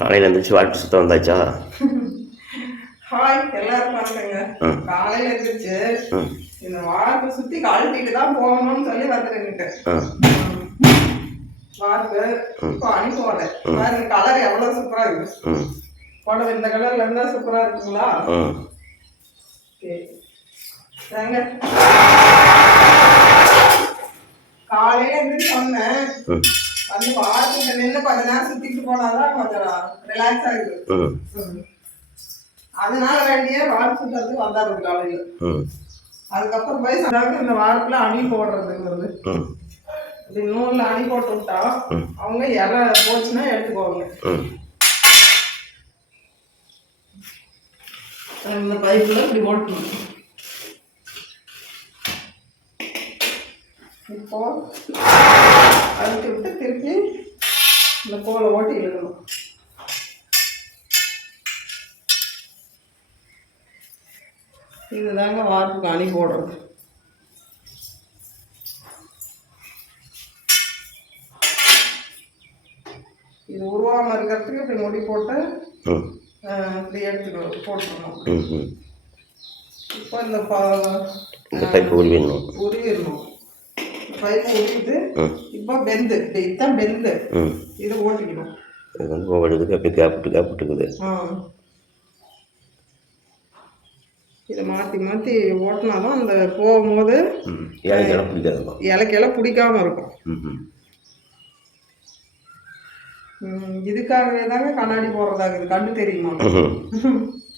காலையில் எழுந்திரிச்சு வாழ்க்கை சுத்தம் வந்தாச்சா? ஹாய் எல்லாரும் ம். காலையில ம். இந்த வார்ப்பு சுத்தி கழட்டிட்டு தான் போகணும்னு சொல்லி வந்துட்டு ம். வார்ப்பு இப்போ அனுப்பி வரேன் பாருங்க கலர் எவ்வளவு சூப்பரா இருக்கு. புடவை இந்த கலர்ல இருந்தா சூப்பரா இருக்குங்களா? காலையில இருந்து சொன்னேன். வந்து வாரத்துக்கு நின்று கொஞ்ச நேரம் சுத்திட்டு போனாதான் கொஞ்சம் ரிலாக்ஸ் ஆகுது. அதனால வேண்டியே சுத்தத்துக்கு வந்தாரு காலையில அதுக்கப்புறம் போய் சொன்னாங்க இந்த வாரத்துல அணி போடுறதுங்கிறது. இப்படி நூல்ல அணி போட்டு விட்டா. அவங்க இலை போச்சுன்னா எடுத்துக்குவாங்க. ம் இந்த பைப்புல இப்படி ஓட்டணும் இப்போ அழுத்தி விட்டு திருப்பி இந்த கோலை ஓட்டி இழுக்கணும். இதுதாங்க வார்ப்புக்கு அணி போடுறது. இது உருவாம இருக்கிறதுக்கு இப்படி முடி போட்டு இப்படி எடுத்துக்கணும் போட்டுக்கணும். ம் ம். இப்போ இந்த ப- இந்த பைப்பு உருவிடணும் உருவிடணும் உருவிட்டு ம் இப்போ பெந்து இப்படி இதுதான் பெந்து ம் இதை ஓட்டிக்கணும். இது வந்து கேப்பிட்டு கேப்பிட்டுக்குது ஆ. இதை மாற்றி மாற்றி ஓட்டினாதான் அந்த போகும்போது ம் ஏழைக்கெல்லாம் பிடிக்காதுப்பா இலைக்கெல்லாம் பிடிக்காம இருக்கும். இதுக்காகவே தாங்க கண்ணாடி போடுறதாகுது கண்ணு தெரியுமா?